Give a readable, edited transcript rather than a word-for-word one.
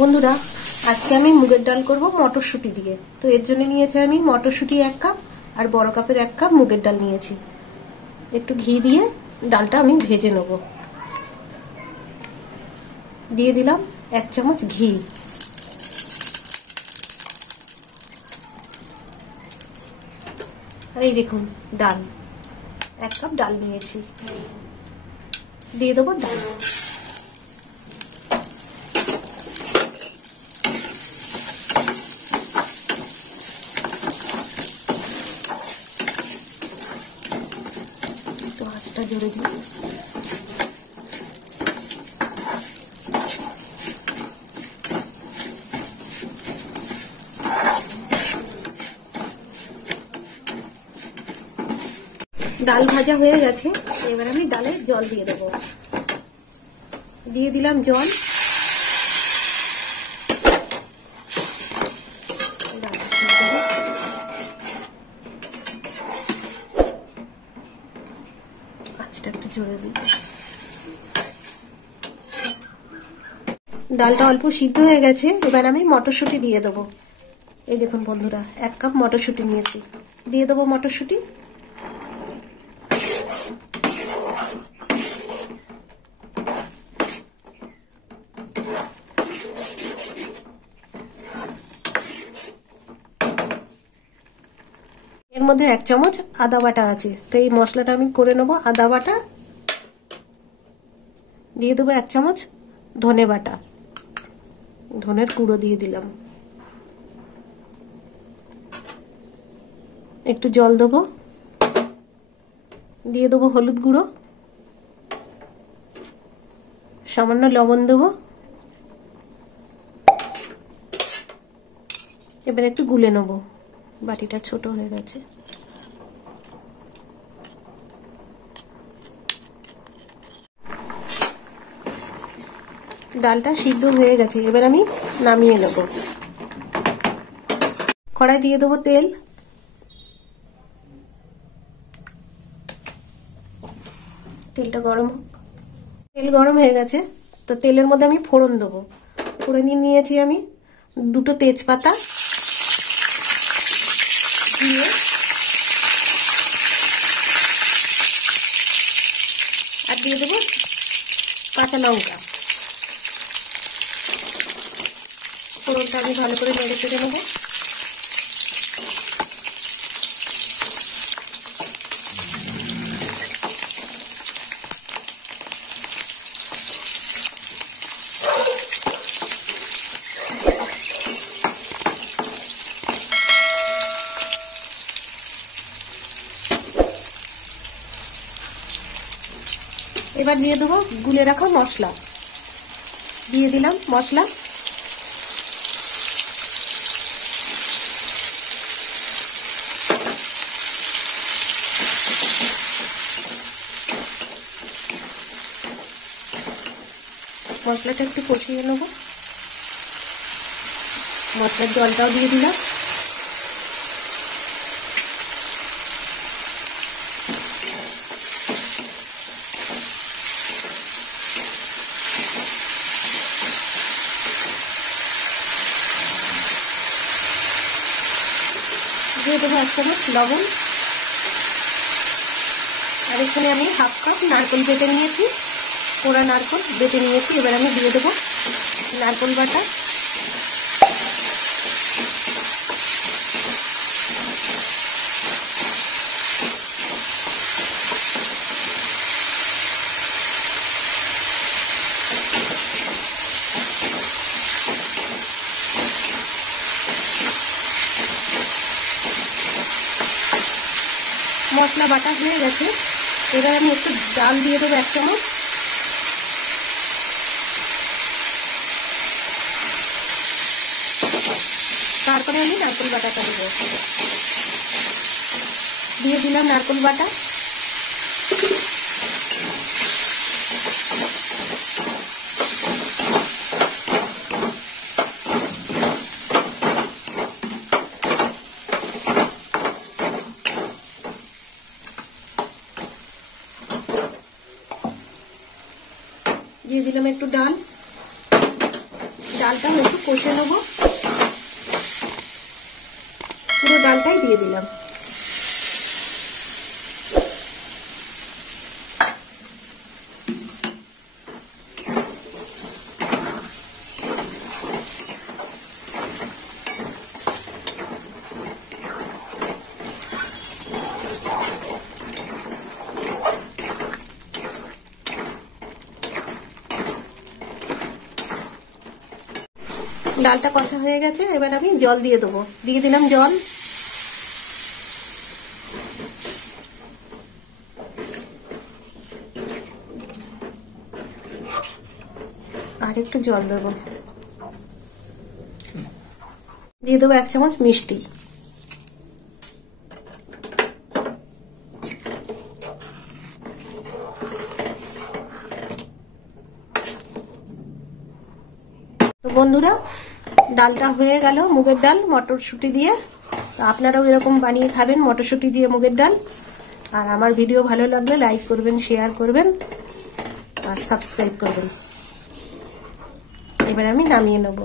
বন্ধুরা, আজকে আমি মুগের ডাল করব মটরশুঁটি দিয়ে। তো এর জন্য নিয়েছি আমি মটরশুঁটি 1 কাপ আর বড় কাপের 1 কাপ মুগের ডাল নিয়েছি। একটু ঘি দিয়ে ডালটা আমি ভেজে নেব। দিয়ে দিলাম 1 চামচ ঘি। আর এই দেখুন ডাল, 1 কাপ ডাল নিয়েছি। দিয়ে দেবো ডাল। তো আঁচটা জোরে দিই। ডাল ভাজা হয়ে গেছে, এবার আমি ডালে জল দিয়ে দেবো। দিয়ে দিলাম জল। আঁচটা একটু জোরে দিই। ডালটা অল্প সিদ্ধ হয়ে গেছে, এবার আমি মটরশুঁটি দিয়ে দেবো। এই দেখুন বন্ধুরা, 1 কাপ মটরশুঁটি নিয়েছি। দিয়ে দেবো মটরশুঁটি। এর মধ্যে 1 চামচ আদা বাটা আছে, তো এই মশলাটা আমি করে নেবো। আদা বাটা দিয়ে দেবো, 1 চামচ ধনে বাটা, ধনের গুঁড়ো দিয়ে দিলাম। একটু জল দেবো। দিয়ে দেবো হলুদ গুঁড়ো, সামান্য লবণ দেবো। এবার একটু গুলে নেবো, বাটিটা ছোট হয়ে গেছে। ডালটা সিদ্ধ হয়ে গেছে, এবার আমি নামিয়ে নেব। কড়াই দিয়ে দেবো তেল। তেলটা গরম হোক। তেল গরম হয়ে গেছে, তো তেলের মধ্যে আমি ফোড়ন দেবো। ফোড়নে নিয়েছি আমি 2টো তেজপাতা, দিয়ে আর দিয়ে দেবো কাঁচা লঙ্কা। ফোড়নটা আমি ভালো করে নেড়ে চেড়ে নেবো। এবার দিয়ে দেবো গুলে রাখা মশলা। দিয়ে দিলাম মশলা। মশলাটা একটু কষিয়ে নেব। মশলার জলটাও দিয়ে দিলাম। দিয়ে দেবো 1 চামচ লবণ। আর এখানে আমি 1/2 কাপ নারকেল বেটে নিয়েছি, পোড়া নারকেল বেটে নিয়েছি। এবার আমি দিয়ে দেবো নারকেল বাটা। মশলা বাটা হয়ে গেছে, এবার আমি একটু ডাল দিয়ে দেবো 1 চামচ। তারপরে আমি নারকেল বাটাটা দেবো। দিয়ে দিলাম নারকেল বাটা। দিয়ে দিলাম একটু ডাল। ডালটা আমি একটু কষে নেবো, পুরো ডালটাই দিয়ে দিলাম। ডালটা কষা হয়ে গেছে, এবার আমি জল দিয়ে দেবো। দিয়ে দিলাম জল। আর একটু জল দেবো। দিয়ে দেবো 1 চামচ মিষ্টি। তো বন্ধুরা, ডালটা হয়ে গেল মুগের ডাল মটরশুঁটি দিয়ে। তো আপনারাও এরকম বানিয়ে খাবেন মটরশুঁটি দিয়ে মুগের ডাল। আর আমার ভিডিও ভালো লাগলে লাইক করবেন, শেয়ার করবেন আর সাবস্ক্রাইব করবেন। এবার আমি নামিয়ে নেব।